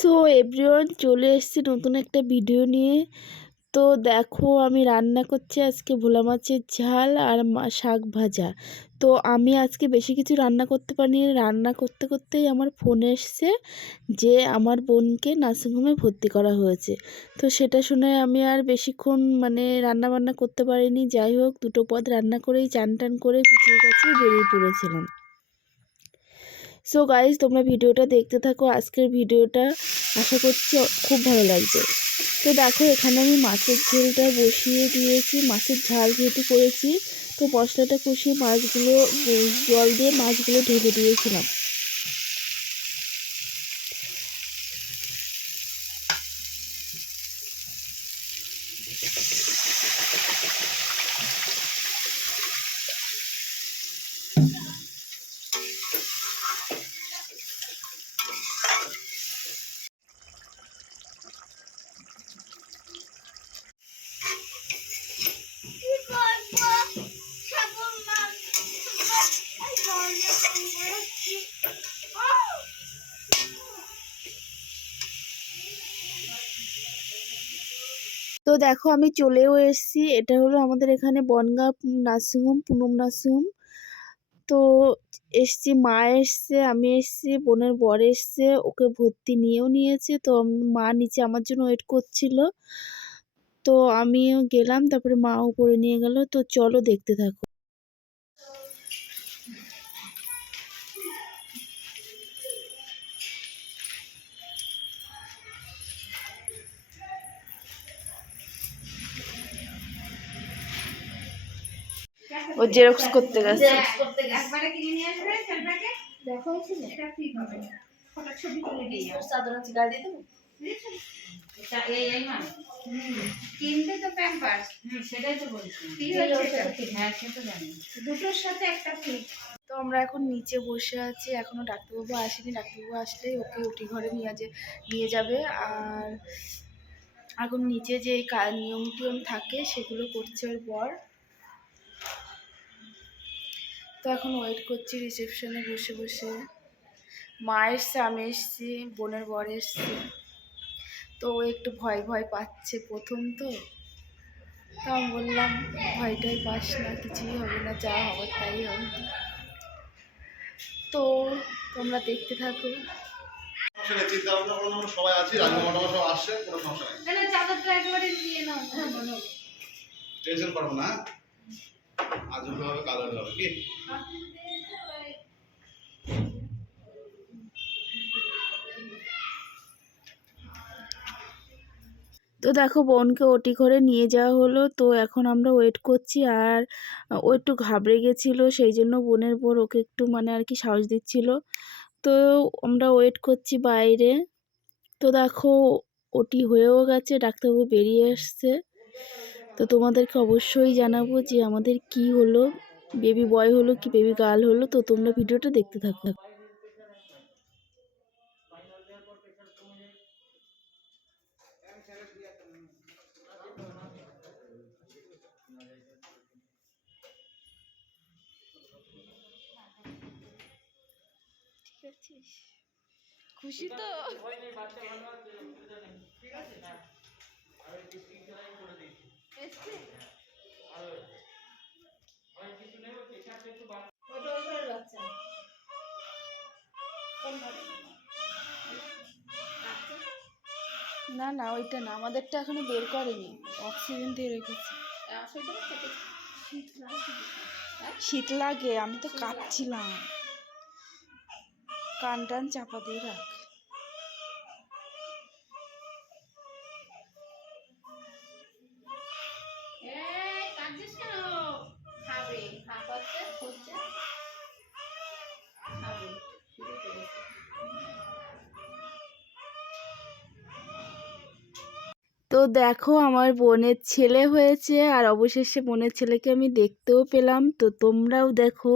So everyone, চলে এসেছি নতুন একটা ভিডিও নিয়ে। তো দেখো, আমি রান্না করছি আজকে ভোলা মাছের ঝাল আর শাক ভাজা। তো আমি আজকে বেশি কিছু রান্না করতে পারিনি। রান্না করতে করতেই আমার ফোন এসছে যে আমার বোনকে নার্সিংহোমে ভর্তি করা হয়েছে। তো সেটা শুনে আমি আর বেশিক্ষণ রান্না বান্না করতে পারিনি। যাই হোক, দুটো পদ রান্না করেই চান টান করে কুচিয়ে কাচিয়ে বেরিয়ে পড়েছিলাম। সো গাইজ, তোমরা ভিডিওটা দেখতে থাকো। আজকের ভিডিওটা আশা করছি খুব ভালো লাগবে। তো দেখো, এখানে আমি মাছের ঝোলটা বসিয়ে দিয়েছি। মাছের ঝাল যেহেতু করেছি, তো মশলাটা কষিয়ে মাছগুলো জল দিয়ে মাছগুলো ঢেলে দিয়েছিলাম। তো দেখো, আমি চলেও এসেছি। এটা হলো আমাদের এখানে বনগাঁ নার্সিংহোম, পুনম নার্সিংহোম। তো এসছি, মা এসছে, আমি এসছি, বোনের বর এসছে, ওকে ভর্তি নিয়েও নিয়েছে। তো মা নিচে আমার জন্য ওয়েট করছিল। তো আমিও গেলাম, তারপরে মা উপরে নিয়ে গেল। তো চলো দেখতে থাকো। ও জেরক্স করতে গেছে। একবারে কিনে নিয়ে আসবে সেলটাকে। দেখো এটা ঠিক হবে। ফটো ছবি তুলে দিই। সাধারণ চিকার দিয়ে দেবো। এটা এই মা। কিনতে তো প্যাম্পার্স। সেটাই তো বলছি। কি হচ্ছে এটা? হ্যাঁ, সে তো জানি। দুটোর সাথে একটা ফ্রি। তো আমরা এখন নিচে বসে আছি, এখনো ডাক্তারবাবু আসেনি। ডাক্তারবাবু আসলেই ওকে ওটি ঘরে নিয়ে যাবে। আর এখন নিচে যে নিয়ম টিয়ম থাকে সেগুলো করছে ওর বর। তো এখন ওয়েট করছি রিসেপশনে বসে বসে। মা এসছে, আমি এসছি, বোনের বর এসছে। তো ও একটু ভয় ভয় পাচ্ছে, প্রথম তো। তা বললাম, ভয়টাই পাস না, কিছুই হবে না, যা হবে তাই হবে। তো তোমরা দেখতে থাকো। সবাই আছি, রাজমহল সব আসছে, কোনো সমস্যা নেই। না, চাদরটা একেবারে নিয়ে নাও। টেনশন করবো না, আজ হবে কাল হবে কি। তো দেখো, বোনকে ওটি করে নিয়ে যাওয়া হলো। তো এখন আমরা ওয়েট করছি। আর ও একটু ঘাবড়ে গেছিলো, সেই জন্য বোনের বর ওকে একটু আর কি সাহস দিচ্ছিল। তো আমরা ওয়েট করছি বাইরে। তো দেখো, ওটি হয়েও গেছে, ডাক্তারবাবু বেরিয়ে এসছে। তো তোমাদেরকে অবশ্যই জানাবো যে আমাদের কি হলো, বেবি বয় হলো কি বেবি গার্ল হলো। তো তোমরা ভিডিওটা দেখতে থাকো। ঠিক আছিস? খুশি তো? না না, ওইটা না, আমাদেরটা এখনো বের করেনি, অক্সিজেন দিয়ে রেখেছি। শীত লাগে, আমি তো কাঁপছিলাম। কান টান চাপা দিয়ে রাখ। তো দেখো, আমার বোনের ছেলে হয়েছে, আর অবশেষে বোনের ছেলেকে আমি দেখতেও পেলাম। তো তোমরাও দেখো।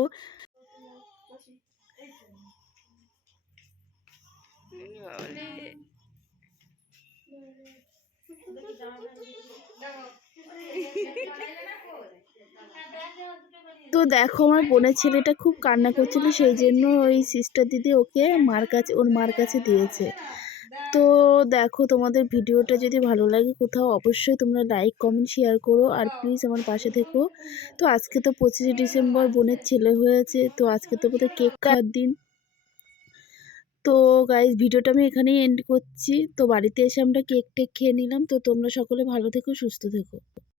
তো দেখো, আমার বোনের ছেলেটা খুব কান্না করছিল, সেই জন্য ওই সিস্টার দিদি ওকে ওর মার কাছে দিয়েছে। তো দেখো, তোমাদের ভিডিওটা যদি ভালো লাগে কোথাও অবশ্যই তোমরা লাইক কমেন্ট শেয়ার করো আর প্লিজ আমার পাশে থেকো। তো আজকে তো 25শে ডিসেম্বর, বোনের ছেলে হয়েছে, তো আজকে তো বোধহয় কেক খাওয়ার দিন। তো গাইজ, ভিডিওটা আমি এখানেই এন্ড করছি। তো বাড়িতে এসে আমরা কেক টেক খেয়ে নিলাম। তো তোমরা সকলে ভালো থেকো, সুস্থ থেকো।